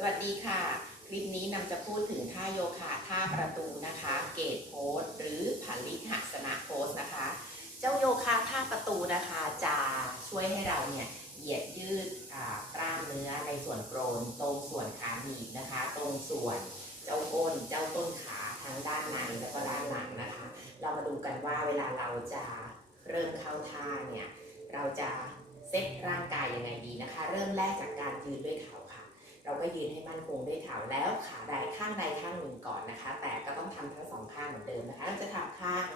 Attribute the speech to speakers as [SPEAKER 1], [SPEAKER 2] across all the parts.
[SPEAKER 1] สวัสดีค่ะ คลิปนี้นำจะพูดถึงท่าโยคะท่าประตูนะคะ เกตโพสหรือผันลิหัสนะโพสนะคะ เจ้าโยคะท่าประตูนะคะจะช่วยให้เราเนี่ยเหยียดยืดกล้ามเนื้อในส่วนโกรนตรงส่วนขาหนีบนะคะ ตรงส่วนเจ้าก้นเจ้าต้นขาทั้งด้านในแล้วก็ด้านหลังนะคะ เรามาดูกันว่าเวลาเราจะเริ่มเข้าท่าเนี่ยเราจะเซตร่างกายยังไงดีนะคะ เริ่มแรกจากการยืนด้วยเข่า เราก็ยืนให้มั่นคงด้วยเข่าแล้วขาใดข้างใดข้างหนึ่งก่อนนะคะ แต่ก็ต้องทำทั้งสองข้างเหมือนเดิมนะคะเราจะทำข้าง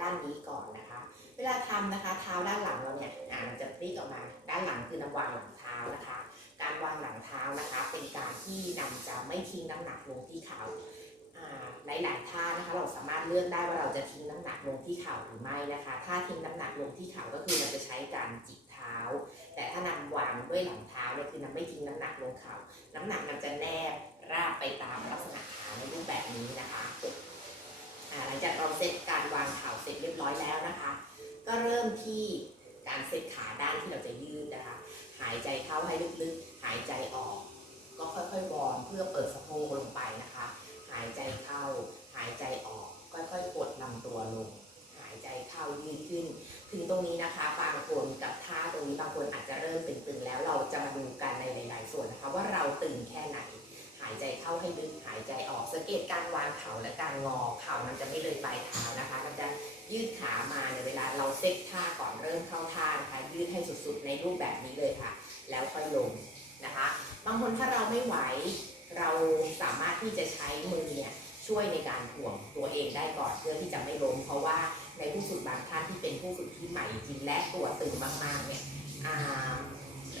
[SPEAKER 1] ด้านนี้ก่อนนะคะ เวลาทำนะคะ เท้าด้านหลังเราเนี่ยอ่านจะพลิกออกมา ด้านหลังคือนำวางหลังเท้านะคะ การวางหลังเท้านะคะ เป็นการที่นำจะไม่ทิ้งน้ำหนักลงที่เข่าอ่าหลายๆท่านะคะเราสามารถเลือกได้ว่าเราจะทิ้งน้ำหนักลงที่เข่าหรือไม่นะคะ ถ้าทิ้งน้ำหนักลงที่เข่าก็คือเราจะใช้การจิกเท้า แต่ถ้านำวา ไม่ทิ้งน้ำหนักลงเข่าน้ำหนักมันจะแนบราบไปตามลักษณะขาในรูปแบบนี้นะคะหลังจากเราเซตการวางเข่าเสร็จเรียบร้อยแล้วนะคะ ก็เริ่มที่การเซตขาด้านที่เราจะยืดนะคะ หายใจเข้าให้ลึกๆ หายใจออก ก็ค่อยๆวอร์มเพื่อเปิดสะโพกลงไปนะคะ หายใจเข้า หายใจออก ลึกหายใจออกสังเกตการวางเข่าและการงอเข่ามันจะไม่เลยปลายเท้านะคะ มันจะยืดขามาในเวลาเราเซ็ตท่าก่อนเริ่มเข้าท่านะคะยืดให้สุดๆในรูปแบบนี้เลยค่ะ แล้วค่อยลงนะคะ บางคนถ้าเราไม่ไหว เราสามารถที่จะใช้มือเนี่ยช่วยในการถ่วงตัวเองได้ก่อนเพื่อที่จะไม่ล้มเพราะว่าในผู้ฝึกบางท่านที่เป็นผู้ฝึกที่ใหม่จริงและตัวตึงมากๆเนี่ยอ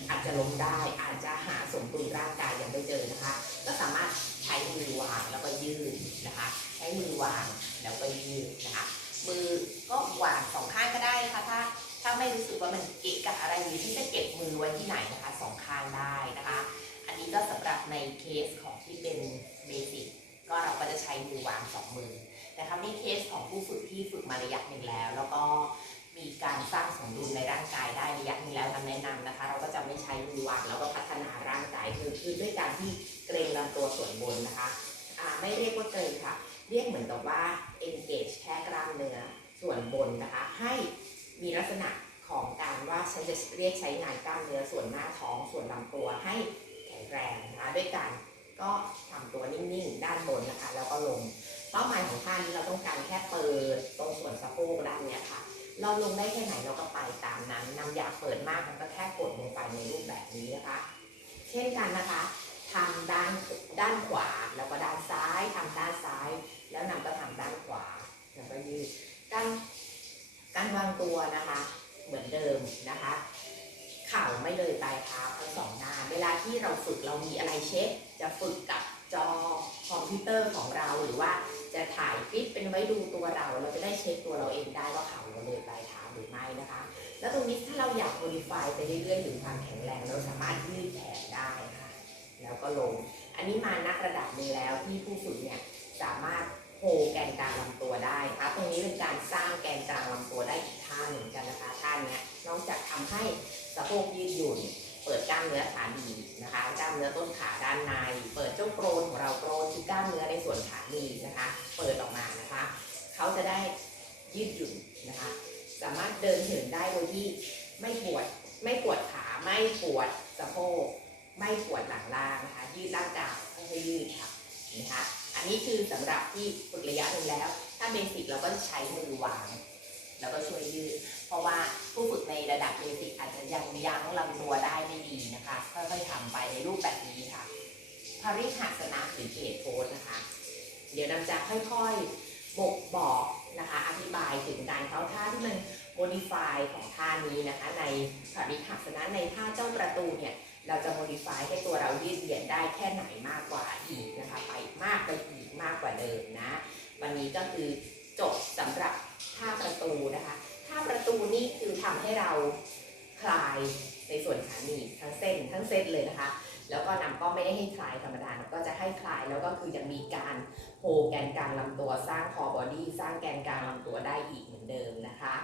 [SPEAKER 1] อาจจะล้มได้อาจจะหาสมดุลร่างกายยังไม่เจอนะคะ ก็สามารถ ใช้มือวางแล้วก็ยืดนะคะ ใช้มือวางแล้วก็ยืดนะคะ มือก็วางสองข้างก็ได้นะคะถ้าถ้าไม่รู้สึกว่ามันเกะกะอะไรหรือที่จะเก็บมือไว้ที่ไหนนะคะสองข้างได้นะคะ อันนี้ก็สำหรับในเคสของที่เป็นเบสิกก็เราก็จะใช้มือวางสองมือ แต่คราวนี้เคสของผู้ฝึกที่ฝึกมาระยะหนึ่งแล้ว แล้วก็มีการสร้างสมดุลในร่างกายได้ระยะหนึงแล้วนำแนะนำนะคะ เราก็จะไม่ใช้มือวางแล้วก็พัฒนาร่างกายคือคือด้วยการที่ เกรงลำตัวส่วนบนนะคะไม่เรียกว่าเกรงค่ะ เรียกเหมือนกับว่า engage แค่กล้ามเนื้อส่วนบนนะคะ ให้มีลักษณะของการว่าฉันจะเรียกใช้งานกล้ามเนื้อส่วนหน้าท้องส่วนลำตัวให้แข็งแรงนะคะด้วยการก็ทำตัวนิ่งๆ ด้านบนนะคะ แล้วก็ลง เป้าหมายของท่านเราต้องการแค่เปิดตรงส่วนสะโพกด้านเนี้ยค่ะ เราลงได้แค่ไหนเราก็ไปตามนั้นนำอยากเปิดมากมันก็แค่กดลงไปในรูปแบบนี้นะคะ เช่นกันนะคะ ทำด้านด้านขวาแล้วก็ด้านซ้ายทำด้านซ้าย แล้วนำก็ทำด้านขวาแล้วก็ยืดการการวางตัวนะคะ เหมือนเดิมนะคะ เข่าไม่เลยปลายเท้าทั้งสองหน้า เวลาที่เราฝึกเรามีอะไรเช็ค จะฝึกกับจอคอมพิวเตอร์ของเราหรือว่าจะถ่ายคลิปเป็นไว้ดูตัวเรา เราจะได้เช็คตัวเราเองได้ว่าเข่าเราเลยปลายเท้าหรือไม่นะคะ แล้วตรงนี้ถ้าเราอยากโมดิฟายไปเรื่อยๆถึงความแข็งแรงเราสามารถยืด ลง อันนี้มานักระดับหนึ่งแล้วที่ผู้ฝึกเนี่ยสามารถโฮแกนกลางลำตัวได้นะคะตรงนี้เป็นการสร้างแกนกลางลำตัวได้อีกท่าหนึ่งกันนะคะท่าเนี้ยนอกจากทำให้สะโพกยืดหยุ่น เปิดกล้ามเนื้อขาดีนะคะกล้ามเนื้อต้นขาด้านใน เปิดเจ้าโกรนของเราโกรนคือกล้ามเนื้อในส่วนขาดีนะคะ เปิดออกมานะคะเขาจะได้ยืดหยุ่นนะคะ สามารถเดินเหินได้โดยที่ไม่ปวดไม่ปวดขาไม่ปวดสะโพก ไม่ปวดหลังล่างนะคะ ยืดร่างกายให้ยืดค่ะนะคะอันนี้คือสำหรับที่ฝึกระยะหนึ่งแล้ว ถ้าเบสิกเราก็จะใช้มือวาง แล้วก็ช่วยยืด เพราะว่าผู้ฝึกในระดับเบสิกอาจจะยังยั้งลำตัวได้ไม่ดีนะคะ ค่อยๆทำไปในรูปแบบนี้ค่ะพาริหัสนะหรือเกตโพสนะคะ เดี๋ยวนำจะค่อยๆบอกบอกนะคะ อธิบายถึงการเข้าท่าที่มันโมดิฟายของท่านี้นะคะ ในพาริหัสนะในท่าเจ้าประตูเนี่ย เราจะโมดิฟายให้ตัวเรายืดเหยียดได้แค่ไหนมากกว่าอีกนะคะ ไปมากไปอีกมากกว่าเดิมนะ วันนี้ก็คือจบสำหรับท่าประตูนะคะท่าประตูนี่คือทำให้เราคลายในส่วนขาหนีบทั้งเส้นทั้งเส้นเลยนะคะ แล้วก็นำก็ไม่ได้ให้คลายธรรมดาก็จะให้คลายแล้วก็คือยังมีการโฮแกนกลางลำตัวสร้างคอบอดี้สร้างแกนกลางลำตัวได้อีกเหมือนเดิมนะคะ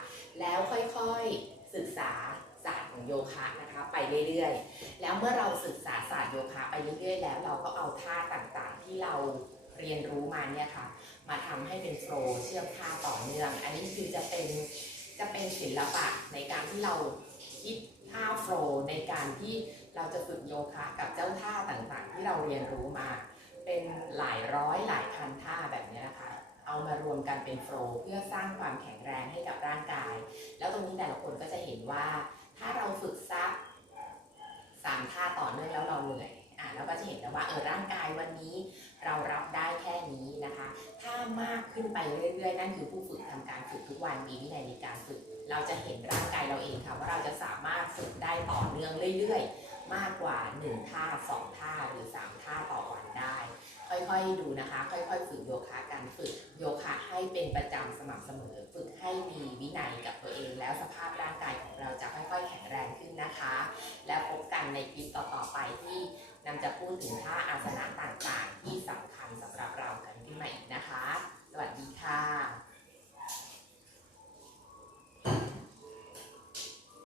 [SPEAKER 1] แล้วค่อยๆศึกษา ศาสตร์ของโยคะนะคะไปเรื่อยๆ แล้วเมื่อเราศึกษาศาสตร์โยคะไปเรื่อยๆ แล้วเราก็เอาท่าต่างๆ ที่เราเรียนรู้มาเนี่ยค่ะ มาทำให้เป็นโฟล์เชื่อมท่าต่อเนื่อง อันนี้คือจะเป็นจะเป็นศิลปะในการที่เราคิดท่าโฟล์ในการที่เราจะฝึกโยคะกับเจ้าท่าต่างๆ ที่เราเรียนรู้มา เป็นหลายร้อยหลายพันท่าแบบนี้นะคะเอามารวมกันเป็นโฟล์เพื่อสร้างความแข็งแรงให้กับร่างกาย แล้วตรงนี้แต่ละคนก็จะเห็นว่า วันนี้เรารับได้แค่นี้นะคะ ถ้ามากขึ้นไปเรื่อยๆ นั่นคือผู้ฝึกทำการฝึกทุกวันมีวินัยในการฝึก เราจะเห็นร่างกายเราเองค่ะว่าเราจะสามารถฝึกได้ต่อเนื่องเรื่อยๆ มากกว่า 1 ท่า 2 ท่าหรือ 3 ท่าต่อวันได้ ค่อยๆดูนะคะ ค่อยๆ ฝึกโยคะการฝึกโยคะให้เป็นประจำสม่ำเสมอ ฝึกให้มีวินัยกับตัวเองแล้วสภาพร่างกายของเราจะค่อยๆ แข็งแรงขึ้นนะคะ แล้วพบกันในคลิปต่อๆไปที่ันจะพูดถึงท่าอาสนะต่างๆ ที่สำคัญสำหรับเรากันขึ้นมาอีกนะคะ สวัสดีค่ะ